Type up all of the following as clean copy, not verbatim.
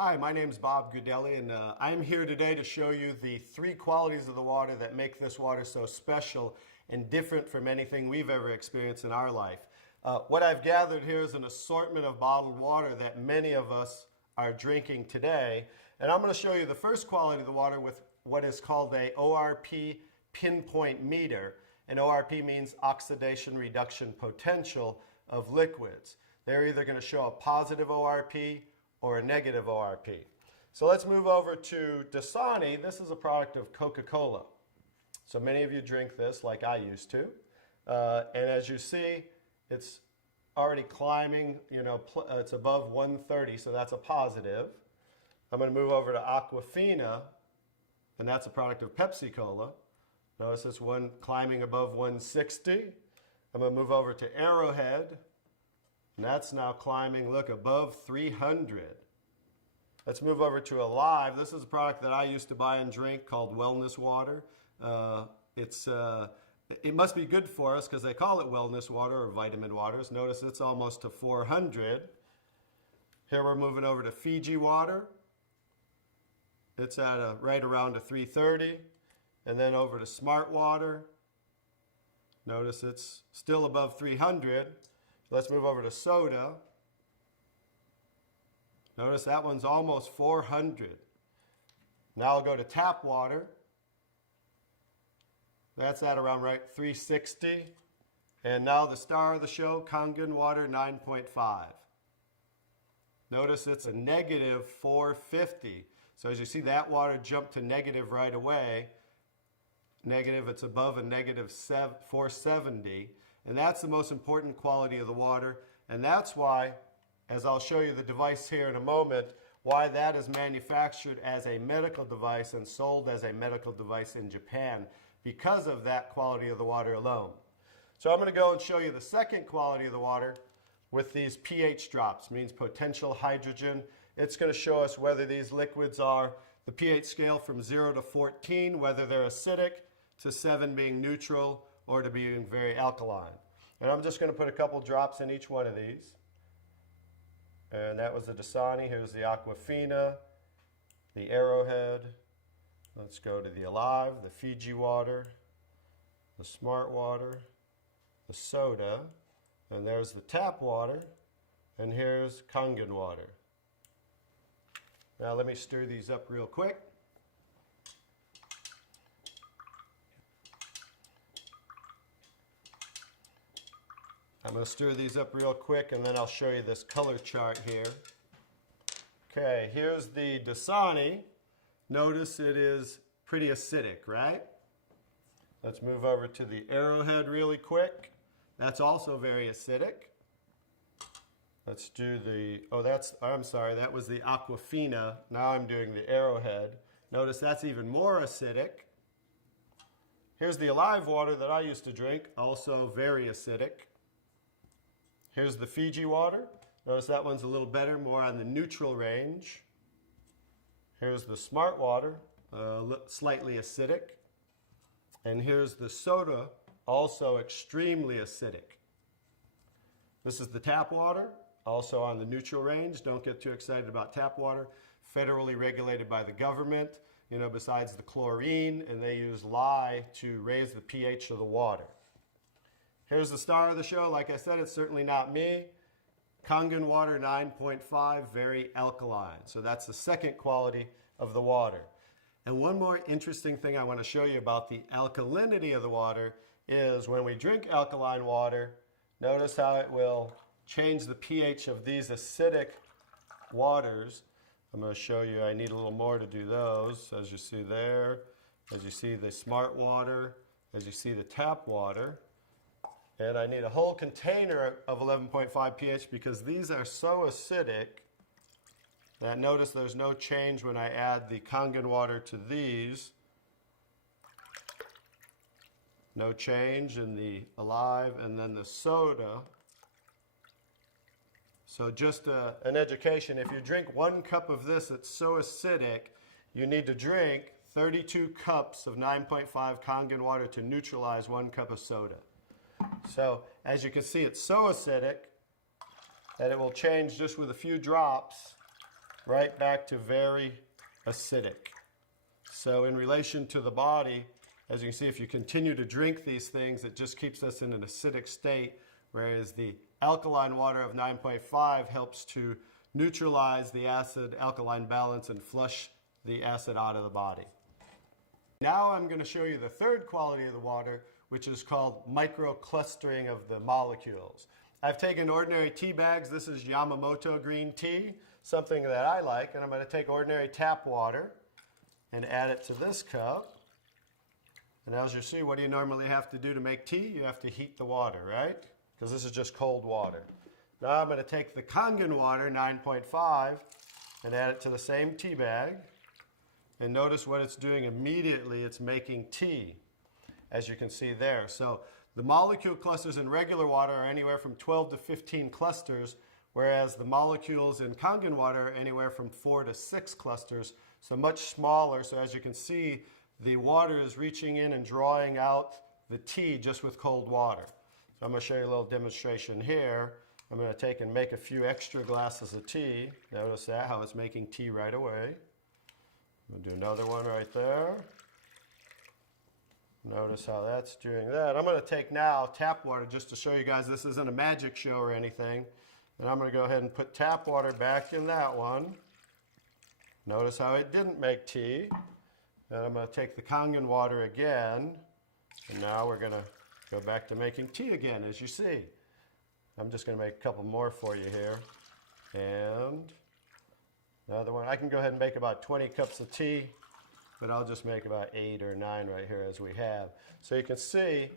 Hi, my name is Bob Gridelli, and I'm here today to show you the 3 qualities of the water that make this water so special and different from anything we've ever experienced in our life. What I've gathered here is an assortment of bottled water that many of us are drinking today, and I'm going to show you the first quality of the water with what is called a ORP pinpoint meter, and ORP means oxidation reduction potential of liquids. They're either going to show a positive ORP or a negative ORP. So let's move over to Dasani. This is a product of Coca-Cola. So many of you drink this like I used to. And as you see, it's already climbing, it's above 130, so that's a positive. I'm going to move over to Aquafina, and that's a product of Pepsi-Cola. Notice it's one climbing above 160. I'm going to move over to Arrowhead. And that's now climbing, look, above 300. Let's move over to Alive. This is a product that I used to buy and drink called Wellness Water. It must be good for us because they call it wellness water or vitamin waters. Notice it's almost to 400. Here we're moving over to Fiji water. It's at right around a 330. And then over to Smart Water. Notice it's still above 300. Let's move over to soda. Notice that one's almost 400. Now I'll go to tap water. That's at around 360. And now the star of the show, Kangen water 9.5. Notice it's a negative 450. So as you see, that water jumped to negative right away. Negative, it's above a negative 470. And that's the most important quality of the water. And that's why, as I'll show you the device here in a moment, why that is manufactured as a medical device and sold as a medical device in Japan, because of that quality of the water alone. So I'm going to go and show you the second quality of the water with these pH drops, means potential hydrogen. It's going to show us whether these liquids are the pH scale from 0 to 14, whether they're acidic, to 7 being neutral, or to being very alkaline. And I'm just going to put a couple drops in each one of these. And that was the Dasani. Here's the Aquafina, the Arrowhead. Let's go to the Alive, the Fiji water, the Smart water, the soda, and there's the tap water, and here's Kangen water. Now let me stir these up real quick. I'm going to stir these up real quick, and then I'll show you this color chart here. Okay, here's the Dasani. Notice it is pretty acidic, right? Let's move over to the Arrowhead really quick. That's also very acidic. Let's do the, I'm sorry, that was the Aquafina. Now I'm doing the Arrowhead. Notice that's even more acidic. Here's the Alive water that I used to drink, also very acidic. Here's the Fiji water. Notice that one's a little better, more on the neutral range. Here's the Smart water, slightly acidic. And here's the soda, also extremely acidic. This is the tap water, also on the neutral range. Don't get too excited about tap water. Federally regulated by the government, besides the chlorine, and they use lye to raise the pH of the water. Here's the star of the show. Like I said, it's certainly not me. Kangen water 9.5, very alkaline. So that's the second quality of the water. And one more interesting thing I want to show you about the alkalinity of the water is when we drink alkaline water, notice how it will change the pH of these acidic waters. I'm going to show you, I need a little more to do those, as you see there, as you see the Smart water, as you see the tap water. And I need a whole container of 11.5 pH because these are so acidic that notice there's no change when I add the Kangen water to these. No change in the Alive, and then the soda. So just an education, if you drink 1 cup of this that's so acidic, you need to drink 32 cups of 9.5 Kangen water to neutralize 1 cup of soda. So as you can see, it's so acidic that it will change just with a few drops right back to very acidic. So in relation to the body, as you can see, if you continue to drink these things, it just keeps us in an acidic state, whereas the alkaline water of 9.5 helps to neutralize the acid-alkaline balance and flush the acid out of the body. Now I'm going to show you the third quality of the water, which is called microclustering of the molecules. I've taken ordinary tea bags. This is Yamamoto green tea, something that I like, and I'm going to take ordinary tap water and add it to this cup. And as you see, what do you normally have to do to make tea? You have to heat the water, right? Because this is just cold water. Now I'm going to take the Kangen water, 9.5, and add it to the same tea bag. And notice what it's doing immediately. It's making tea, as you can see there. So the molecule clusters in regular water are anywhere from 12 to 15 clusters, whereas the molecules in Kangen water are anywhere from 4 to 6 clusters, so much smaller. So as you can see, the water is reaching in and drawing out the tea just with cold water. So I'm going to show you a little demonstration here. I'm going to take and make a few extra glasses of tea. Notice that, how it's making tea right away. I'm going to do another one right there. Notice how that's doing that. I'm going to take now tap water just to show you guys this isn't a magic show or anything. And I'm going to go ahead and put tap water back in that one. Notice how it didn't make tea. Then I'm going to take the Kangen water again. And now we're going to go back to making tea again, as you see. I'm just going to make a couple more for you here. And another one. I can go ahead and make about 20 cups of tea, but I'll just make about 8 or 9 right here as we have. So you can see,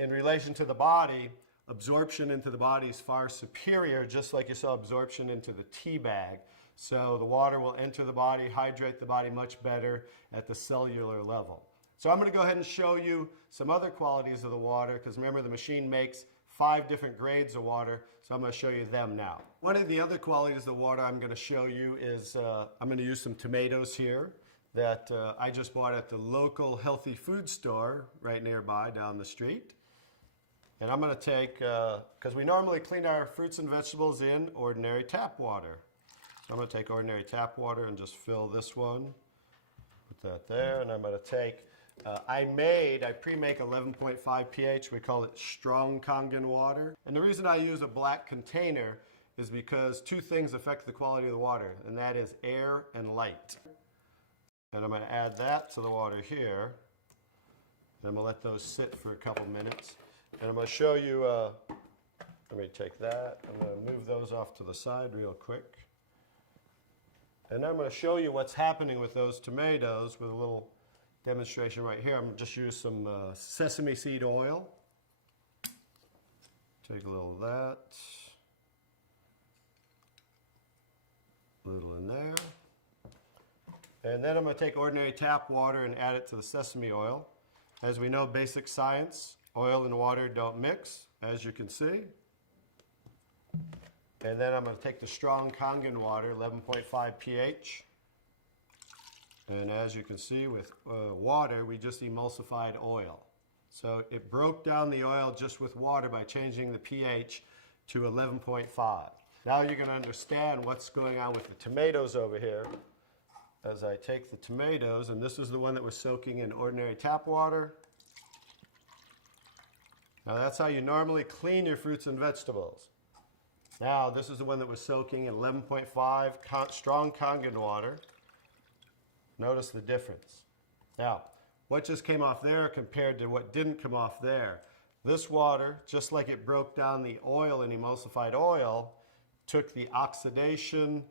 in relation to the body, absorption into the body is far superior, just like you saw absorption into the tea bag. So the water will enter the body, hydrate the body much better at the cellular level. So I'm going to go ahead and show you some other qualities of the water, because remember the machine makes 5 different grades of water, so I'm going to show you them now. One of the other qualities of the water I'm going to show you is I'm going to use some tomatoes here that I just bought at the local healthy food store right nearby down the street. And I'm going to take, because we normally clean our fruits and vegetables in ordinary tap water. So I'm going to take ordinary tap water and just fill this one. Put that there, and I'm going to take, I pre-make 11.5 pH. We call it strong Kangen water. And the reason I use a black container is because 2 things affect the quality of the water, and that is air and light. And I'm going to add that to the water here. And I'm going to let those sit for a couple minutes. And I'm going to show you, let me take that. I'm going to move those off to the side real quick. And I'm going to show you what's happening with those tomatoes with a little demonstration right here. I'm going to just use some sesame seed oil. Take a little of that. A little in there. And then I'm going to take ordinary tap water and add it to the sesame oil. As we know, basic science, oil and water don't mix, as you can see. And then I'm going to take the strong Kangen water, 11.5 pH. And as you can see with water, we just emulsified oil. So it broke down the oil just with water by changing the pH to 11.5. Now you're going to understand what's going on with the tomatoes over here. As I take the tomatoes, and this is the one that was soaking in ordinary tap water. Now that's how you normally clean your fruits and vegetables. Now this is the one that was soaking in 11.5 strong Kangen water. Notice the difference. Now, what just came off there compared to what didn't come off there? This water, just like it broke down the oil and emulsified oil, took the oxidation,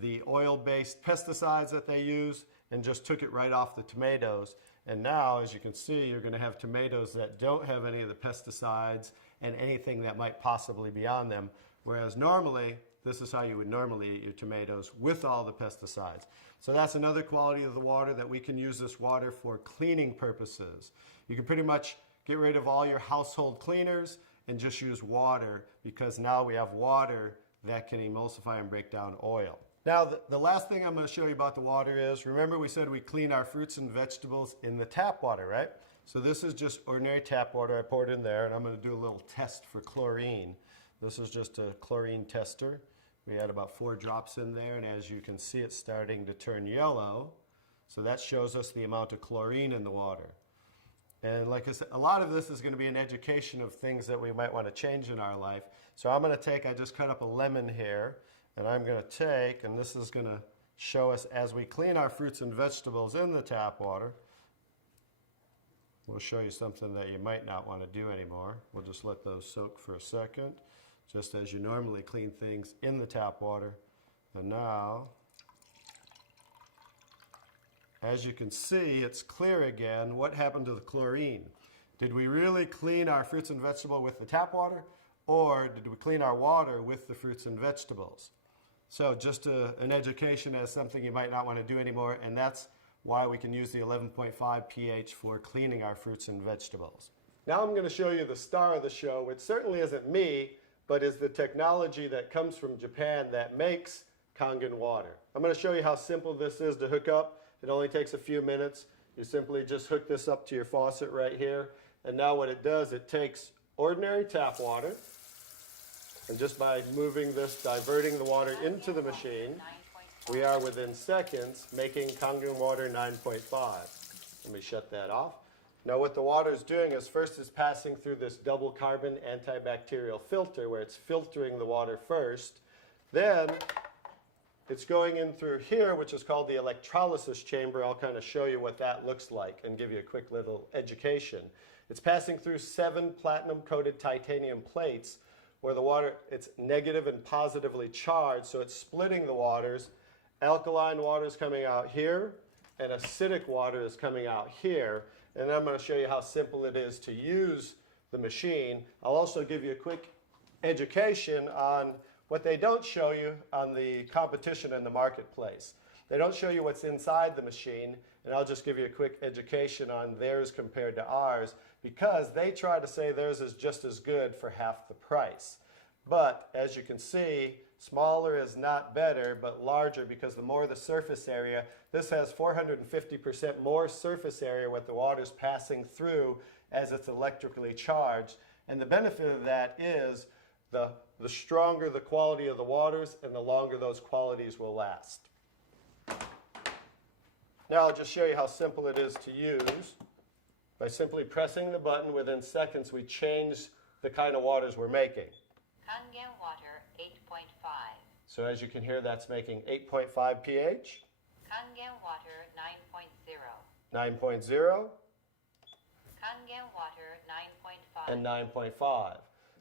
the oil-based pesticides that they use, and just took it right off the tomatoes. And now, as you can see, you're going to have tomatoes that don't have any of the pesticides and anything that might possibly be on them. Whereas normally, this is how you would normally eat your tomatoes with all the pesticides. So that's another quality of the water, that we can use this water for cleaning purposes. You can pretty much get rid of all your household cleaners and just use water, because now we have water that can emulsify and break down oil. Now, the last thing I'm going to show you about the water is, remember we said we clean our fruits and vegetables in the tap water, right? So this is just ordinary tap water. I poured in there, and I'm going to do a little test for chlorine. This is just a chlorine tester. We add about 4 drops in there, and as you can see, it's starting to turn yellow. So that shows us the amount of chlorine in the water. And like I said, a lot of this is going to be an education of things that we might want to change in our life. So I'm going to take, I just cut up a lemon here, and I'm going to take, and this is going to show us as we clean our fruits and vegetables in the tap water. We'll show you something that you might not want to do anymore. We'll just let those soak for a second, just as you normally clean things in the tap water. And now, as you can see, it's clear again. What happened to the chlorine? Did we really clean our fruits and vegetables with the tap water, or did we clean our water with the fruits and vegetables? So just an education as something you might not want to do anymore, and that's why we can use the 11.5 pH for cleaning our fruits and vegetables. Now I'm going to show you the star of the show, which certainly isn't me, but is the technology that comes from Japan that makes Kangen water. I'm going to show you how simple this is to hook up. It only takes a few minutes. You simply just hook this up to your faucet right here. And now what it does, it takes ordinary tap water, and just by moving this, diverting the water into the machine, we are within seconds making Kangen water 9.5. Let me shut that off. Now what the water is doing is first it's passing through this double carbon antibacterial filter where it's filtering the water first. Then it's going in through here, which is called the electrolysis chamber. I'll kind of show you what that looks like and give you a quick little education. It's passing through 7 platinum-coated titanium plates where the water, it's negative and positively charged, so it's splitting the waters. Alkaline water is coming out here, and acidic water is coming out here. And I'm going to show you how simple it is to use the machine. I'll also give you a quick education on what they don't show you on the competition in the marketplace. They don't show you what's inside the machine, and I'll just give you a quick education on theirs compared to ours, because they try to say theirs is just as good for half the price. But as you can see, smaller is not better, but larger, because the more the surface area, this has 450% more surface area what the water's passing through as it's electrically charged. And the benefit of that is the stronger the quality of the waters and the longer those qualities will last. Now I'll just show you how simple it is to use. By simply pressing the button, within seconds we change the kind of waters we're making. Kangen water 8.5. So as you can hear, that's making 8.5 pH. Kangen water 9.0. 9.0. Kangen water 9.5. And 9.5.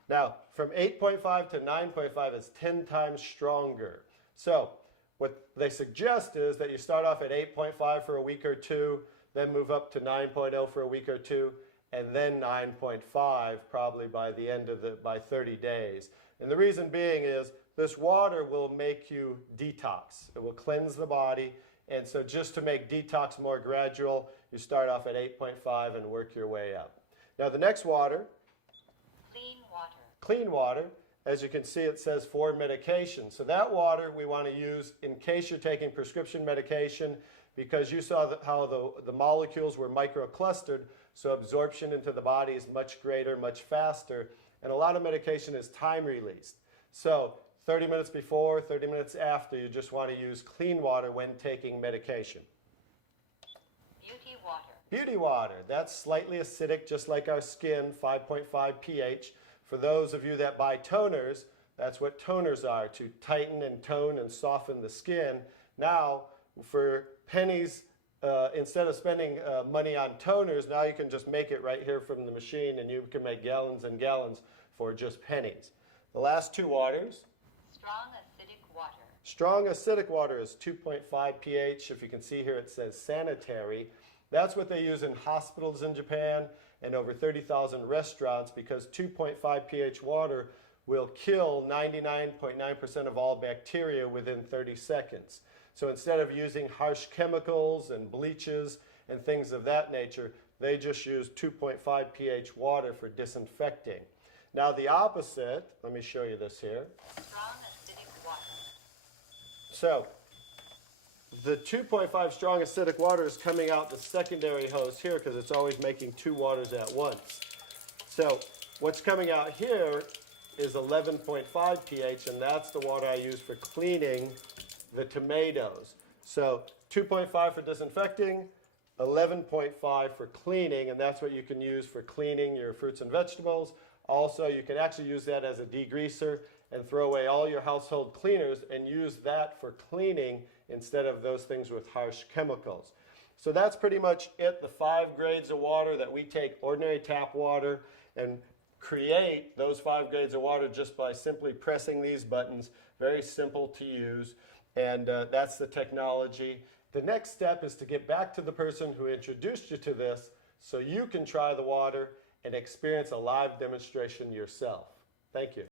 Now, from 8.5 to 9.5 is 10 times stronger. So what they suggest is that you start off at 8.5 for a week or two, then move up to 9.0 for a week or two, and then 9.5 probably by the end of by 30 days. And the reason being is this water will make you detox. It will cleanse the body. And so just to make detox more gradual, you start off at 8.5 and work your way up. Now the next water, Clean water. clean water, as you can see it says for medication. So that water we want to use in case you're taking prescription medication, because you saw how the molecules were microclustered, so absorption into the body is much greater, much faster, and a lot of medication is time released. So 30 minutes before, 30 minutes after, you just want to use clean water when taking medication. Beauty water. Beauty water, that's slightly acidic, just like our skin, 5.5 pH. For those of you that buy toners, that's what toners are, to tighten and tone and soften the skin. Now, for pennies, instead of spending money on toners, now you can just make it right here from the machine, and you can make gallons and gallons for just pennies. The last two waters. Strong acidic water. Strong acidic water is 2.5 pH. If you can see here, it says sanitary. That's what they use in hospitals in Japan and over 30,000 restaurants, because 2.5 pH water will kill 99.9% of all bacteria within 30 seconds. So instead of using harsh chemicals and bleaches and things of that nature, they just use 2.5 pH water for disinfecting. Now the opposite, let me show you this here. Strong acidic water. So the 2.5 strong acidic water is coming out the secondary hose here, because it's always making two waters at once. So what's coming out here is 11.5 pH, and that's the water I use for cleaning the tomatoes. So 2.5 for disinfecting, 11.5 for cleaning, and that's what you can use for cleaning your fruits and vegetables. Also, you can actually use that as a degreaser and throw away all your household cleaners and use that for cleaning instead of those things with harsh chemicals. So that's pretty much it, the 5 grades of water that we take ordinary tap water and create those 5 grades of water just by simply pressing these buttons. Very simple to use, and that's the technology. The next step is to get back to the person who introduced you to this so you can try the water and experience a live demonstration yourself. Thank you.